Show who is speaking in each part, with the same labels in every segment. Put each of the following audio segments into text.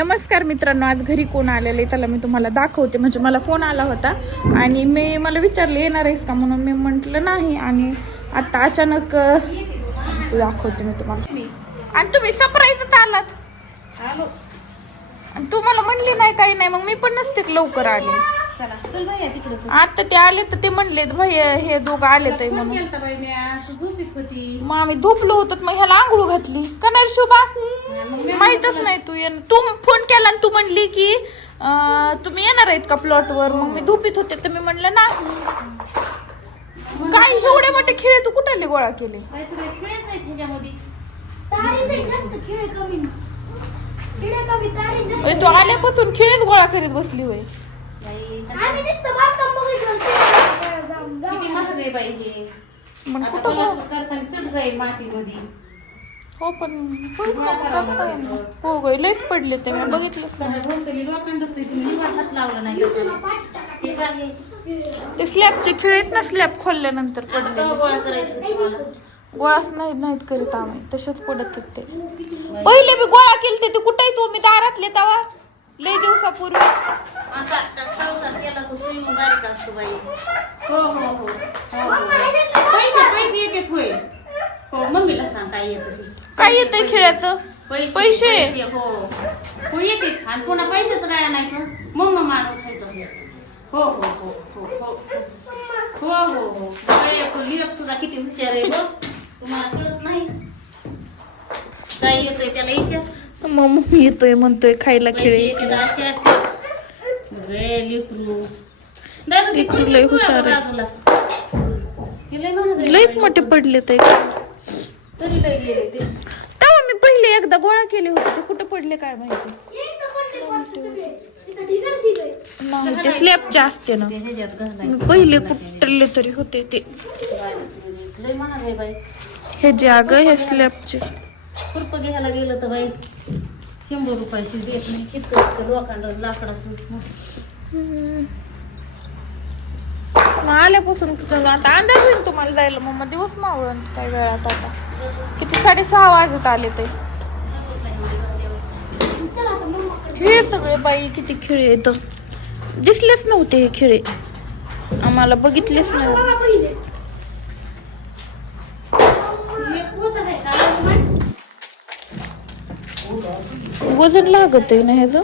Speaker 1: नमस्कार मित्रांनो आज घरी कोण आलेले त्याला मी तुम्हाला दाखवते. म्हणजे मला फोन आला होता आणि मी मला विचारले येणार आहेस का? म्हणून मी म्हंटल नाही. आणि आता अचानक तू दाखवते मी तुम्हाला. आणि तुम्ही सरप्राईजच आलात. आणि तू मला म्हणली नाही काही नाही. मग मी पण नसते लवकर आले?
Speaker 2: चला चल बाई तिकडे
Speaker 1: आता ते आले तर ते म्हणले भाई हे दोघं आले तर म्हणून.
Speaker 2: गेलता बाई मी आज तू झोपीत होती.
Speaker 1: मग आम्ही झोपलो होतो मग ह्याला आंघोळ घातली. का नाही रे शुभा? माहीतच नाही तू येण. तू फोन केला आणि तू म्हणली की अं, तुम्ही येणार आहेत का प्लॉट वर मग मी झोपीत होते तर मी म्हणलं ना. काय एवढे मोठे खेळ तू कुठाले गोळा केले?
Speaker 2: बाई सगळे खेळच आहेत ह्याच्यामध्ये.
Speaker 3: तारीचे जास्त खेळ कमी. खेळ कमी तारी जास्त
Speaker 1: ओय, तू आल्यापासून खेळच गोळा करीत बसली होय.
Speaker 2: हो.
Speaker 1: पण हो गय लयच पडले ते मी
Speaker 2: बघितलं
Speaker 1: ते स्लॅबचे खिळेत ना स्लॅब खोलल्यानंतर पडले गोळाच नाही नाहीत करीत आम्ही. तसेच पडत ते. पहिले मी गोळा केले ते कुठे तू? मी दारातले तवा. लय दिवसापूर्वी.
Speaker 2: आता संसार केला तर स्विमिंग बारीक असतो बाई. हो हो हो. हो, हो. पैसे पैसे येतात होय. हो मम्मीला सांग काय येतं ते.
Speaker 1: काय येतंय खेळाचं?
Speaker 2: पैसे
Speaker 1: पैसे?
Speaker 2: पैसे, हो. हो येते आणि पुन्हा पैशाचं काय आणायचं? मग मग मारून खायचं हो हो हो हो हो. हो हो हो. बाई, तो लिओ तुझा किती हुशार आहे बघ. तुम्हाला कळत नाही? काय येतंय त्याला विचार.
Speaker 1: मग मम्मी येतोय म्हणतोय खायला
Speaker 2: पैसे
Speaker 1: खेळ.
Speaker 2: येतात असे असे.
Speaker 1: लय हुशार आहे. लयच मोठे पडले ते. तेव्हा मी पहिले एकदा गोळा केले होते. ते कुठे पडले काय माहिती? ते स्लॅबचे असते ना. पहिले कुठले तरी होते ते. हे जे अगं हे स्लॅबचे
Speaker 2: खुरप घ्यायला गेलं तर बाई. शंभर रुपयाची देत नाही. किती लोखंड लाकडाचं.
Speaker 1: मग आल्यापासून कुठं आता अंदाज येईल तुम्हाला जायला? मग दिवस मावळण काही वेळात आता. किती साडेसहा वाजत आले ते. खेळ सगळे बाई किती खेळ येत दिसलेच नव्हते हे खेळे. आम्हाला बघितलेच नाही
Speaker 3: बघा पहिले
Speaker 2: हे पोत आहे का मग?
Speaker 1: वजन लागत आहे ना ह्याचं?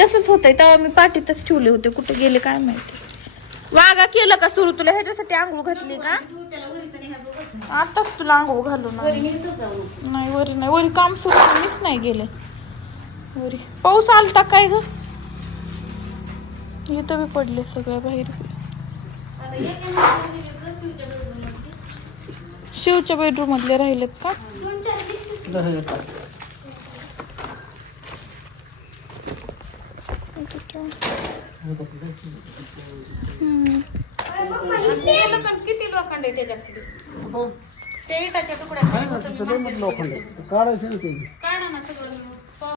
Speaker 1: तसंच होतंय. तेव्हा मी पाठीतच ठेवले होते. कुठे गेले काय माहिती. वागा केलं का सुरू तुला? ह्याच्यासाठी आंघोळ घातली का? आताच तुला आंघोळ घालून नाही वरी नाही. वरी काम सुरू मीच नाही गेले. वरी. पाऊस आलता काय ग? इथं बी पडले सगळ्या बाहेर.
Speaker 2: शिवच्या
Speaker 1: बेडरूम मधले राहिलेत का?
Speaker 2: किती लोखंड आहे त्याच्याकडे ते इटाच्या तुकड्या
Speaker 4: काढायचं ना ते?
Speaker 2: काढा ना सगळं.